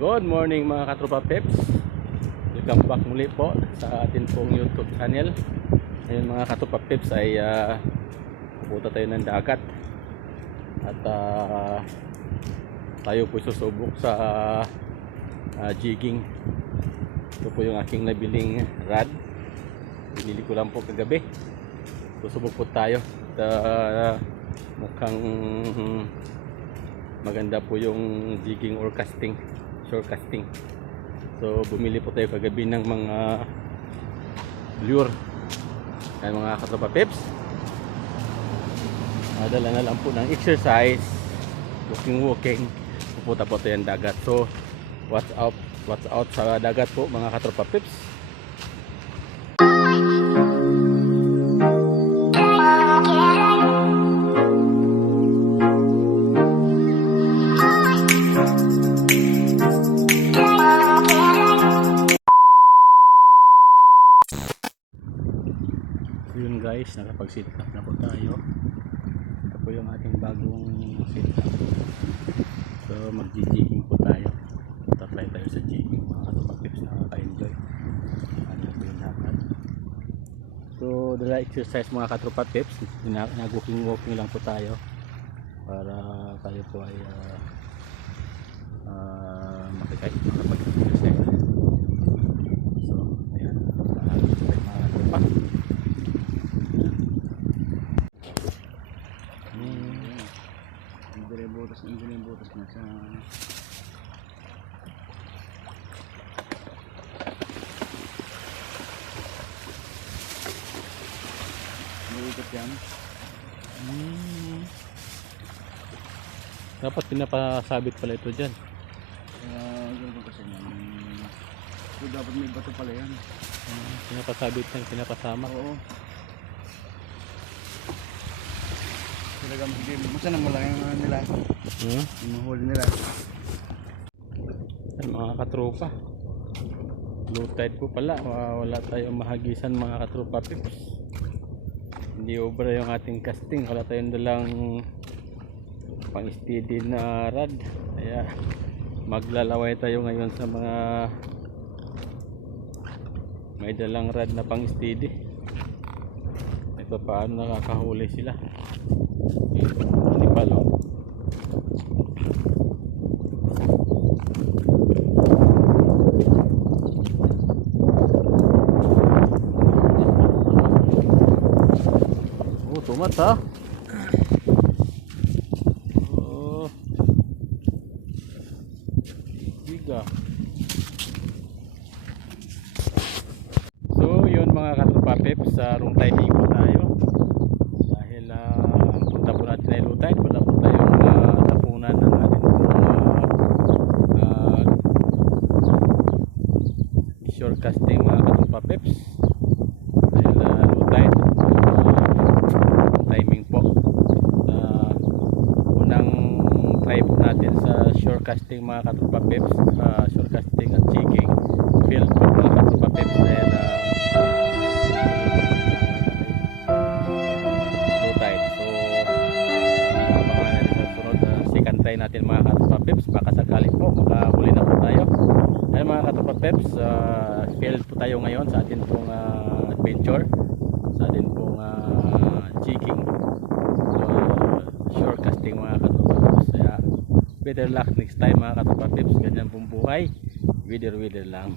Good morning mga katropa peps. Welcome back muli po sa atin pong YouTube channel. Ngayon mga katropa peps ay pupunta tayo ng dagat. At tayo po susubok sa jigging. Ito po yung aking nabiling rod. Binili ko lang po kagabi. Susubok po tayo. At mukhang maganda po yung jigging or casting, shore casting. So bumili po tayo kagabi ng mga lure. Kaya mga katropa peps, dala na lang po ng exercise, walking. Pupunta po tayo ng dagat. So watch out sa dagat po mga katropa peps. Yun guys, nakapag-sit up na po tayo. Ito po yung ating bagong sit up. So mag-jigging po tayo. Try tayo sa jigging mga katropa peps, nakaka-enjoy. Ano po yung dapat. So dala exercise mga katropa peps, nag-walking lang po tayo para tayo po ay makapag-exercise. So ayan, mga katropa. Ang butas na sa butas yan. Dapat pinapasabit pala ito dyan. Ganun kasi yan. So, dapat may bato pala yan. Pinapasabit yan, pinapasama. Oo. Talagang sige, masa na mo lang yung nila. Yung mahuli nila. Ay, mga katropa, low tide po pala. Wala tayong mahagisan mga katropa peps. Hindi obra yung ating casting. Wala tayong dalang pang steady na rod. Kaya maglalaway tayo ngayon sa mga may dalang rod na pang steady. Ito paano nakakahuli sila. Hindi pala. Oh, tumat ha. Oh. Biga. So, yun mga katropa peps, room tiding po tayo. Dahil punta po natin ay low tide, wala po tayong tapunan ng ating shore casting mga katropa peps. Dahil low tide, timing po. Unang try po natin sa shore casting mga katropa peps, shore casting at jigging field po mga katropa peps. Dahil try natin mga katropa peps, baka sakali po makahuli na po tayo. Ay mga katropa peps, field po tayo ngayon sa atin pong adventure, sa atin pong jigging, shore casting mga katropa peps. Kaya better luck next time mga katropa peps. Ganyan pong buhay, wither lang.